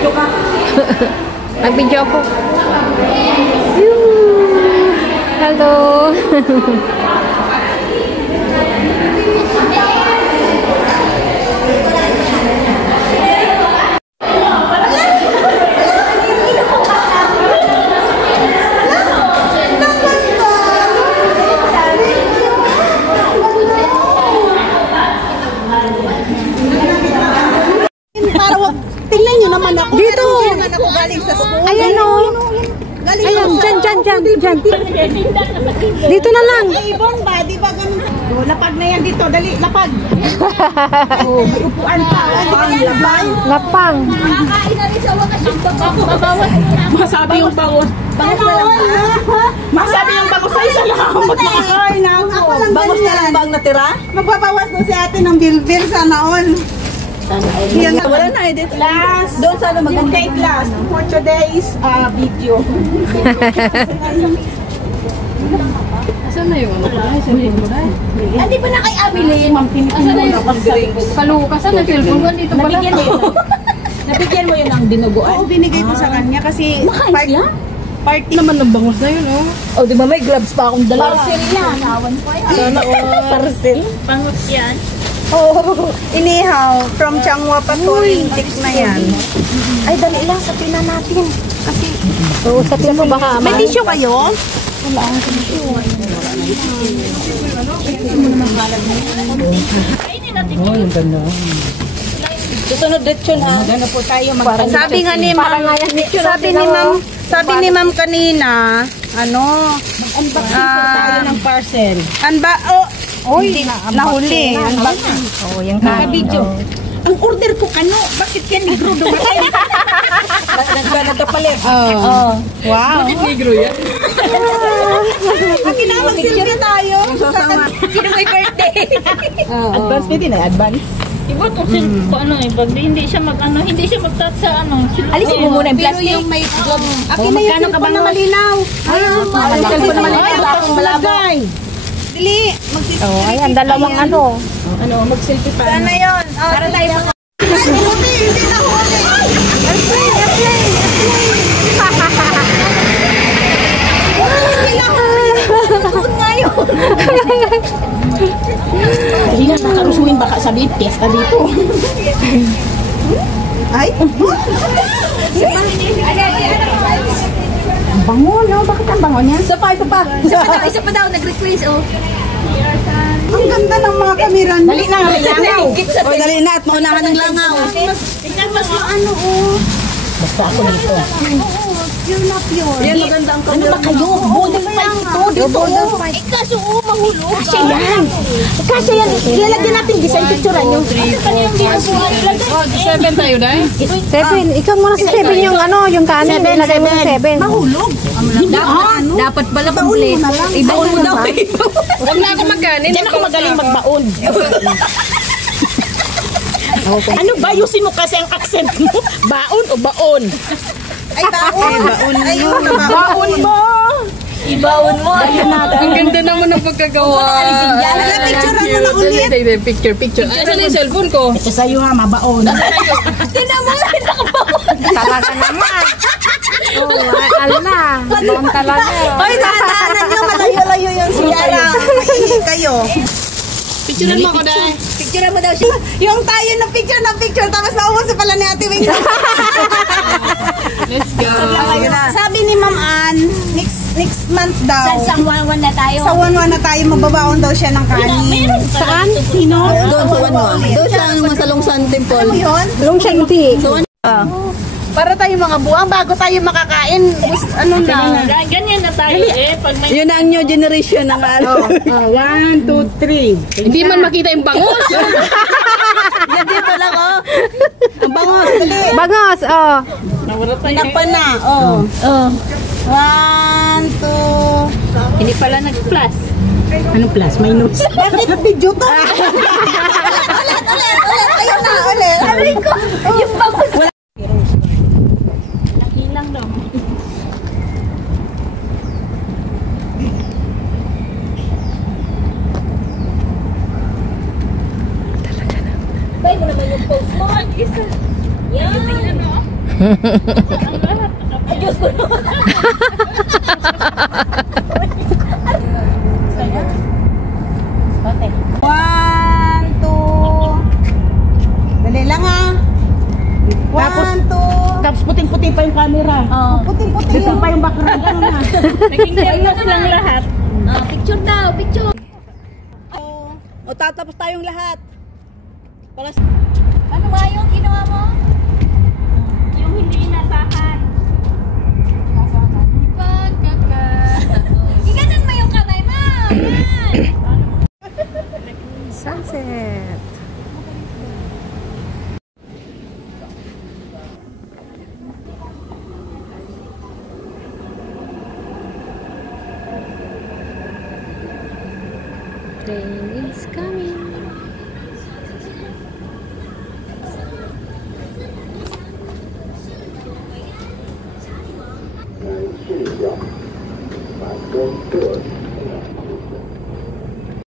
Mag-video ka. Mag-video ako. Hello. Tingnan nyo naman ako. Dito. Naman ako galing sa school. Ayan o. Ayan, dyan. Dito na lang. Ibon ba? Di ba ganun? Oh, lapag na yan dito. Dali, lapag. Oh, may upuan pa. Lapag. Lapang. Masabi yung bangon. Masabi yung bangon sa isa lang. Ay, nako. Bangon na lang ba ang natira? Magbabawas na si ate ng bilbil sa naon. Yan na, wala na edit. Last, doon sana maganda. Okay, class, for today's video. Asan na yung ano? Hindi ba na kay Amelie, ma'am? Asan na yung kalukasan na cellphone ko dito pala? Nabigyan mo yun ng dinuguan? Oo, binigay ko sa kanya kasi party Naman ng bangus na yun, oh. Oh, di ba may gloves pa akong dala? Parcel na, nawan ko yan. Sana parcel? Bangus yan. Oo, inihaw. From Changwa pa to, lintik na yan. Ay, dali lang, sapin na natin. Kasi, Usapin mo baka may tissue kayo? Wala akong tissue. Oh, yung ganda. Susunod lechon ha. Magana po tayo. Sabi nga ni Ma'am, sabi ni Ma'am kanina, ano, mag-unbox tayo ng parcel. Oy, nahuli. Oh, yung Naka-video. Ang order ko kano, bakit yan negro dumatay? Nagkapalit. Oh. Wow. Bakit negro yan? Akin na, mag-selfie tayo. Sino may birthday? Advance pwede na, advance. Iba to ano eh, pag hindi siya mag-touch sa ano. Alisin mo muna yung plastic. Pero yung may akin na yung cellphone na malinaw. Ayun, cellphone na malinaw. Dili, mag-selfie. Oh, ayan, dalawang ano. Ano, mag-selfie pa. Sana yun? Para tayo mga... Hindi na huli! Airplane! Hindi na huli! Tuon nga yun! Hindi nga, nakarusuin baka sabihin, piyesta dito. Ay? Ang bango, no? Bakit ang bango niya? Isa pa daw, nag-request, oh. Ang ganda ng mga kamera niya. Dali na, langaw. O, dali na, at maunahan ng langaw. Mas maano, oh. Basta ako dito. Oo, pure na pure. Yan, maganda ang kamera. Ano ba kayo? Bodel fight ito, dito. Eh, kaso, mahulog. Kasi yan. Kasi yan, ilalagyan natin design picture nyo. Oh, 7 tayo, dahil? 7. Ikaw muna si 7 yung ano, yung kanin. Lagay mo sa 7. Mahulog. Dapat pala complete. Ibaon mo daw. Huwag na ako magkanin. Diyan ako magaling magbaon. Ano ba? Yusin mo kasi ang accent mo. Baon o baon? Ay, baon. Ayun, baon mo. Ibaon mo. Ang ganda naman ng pagkagawa. Picture mo na ulit. Picture. Asan yung cellphone ko? Ito sa'yo ha, mabaon. Tinan mo, nakabaon. Talaga naman. Oh, ala. Baon talaga. Hoy, dahan-dahanan nyo. Malayo-layo yung siyara. Maingay kayo. Picturean mo ko dahil. Picturean mo daw siya. Yung tayo ng picture. Tapos naubos pala ni Ate Wing. Let's go. Sabi ni Ma'am Ann, next month daw. Sa Wanwan na tayo. Sa Wanwan na tayo, magbabaon daw siya ng kanin. Saan? Sino? Doon sa Wanwan. Doon sa Masalong Sun Temple. Ano yun? Lungshanti. Para tayo mga buwang, bago tayo makakain, ano na? Ganyan na tayo eh. Pag may... Yun ang new generation ng ano. 1, 2, 3. Hindi man makita yung bangus. Yan dito lang, oh. Ang bangos. Bangos, oh. Tinakpan na, oh. 1, 2. Hindi pala nag-plus. Ano plus? Minus? Bakit video to? Ulit. Ayun na, ulit. Aray ko, yung bangus. Nakilang daw. Bay mo naman yung post mo. Isa. Yan. One, two. Dali lang ha. One, two. Tapos puting-puting pa yung camera. Oh, puting-puting Dito pa yung background. Ano na? Naging terno silang lahat. Picture daw, picture. O tatapos tayong lahat. Para Ano ba yung ginawa mo? Yung hindi inasahan. Iganan mo yung kamay mo. Sunset. Rain is coming.来试一下，满分个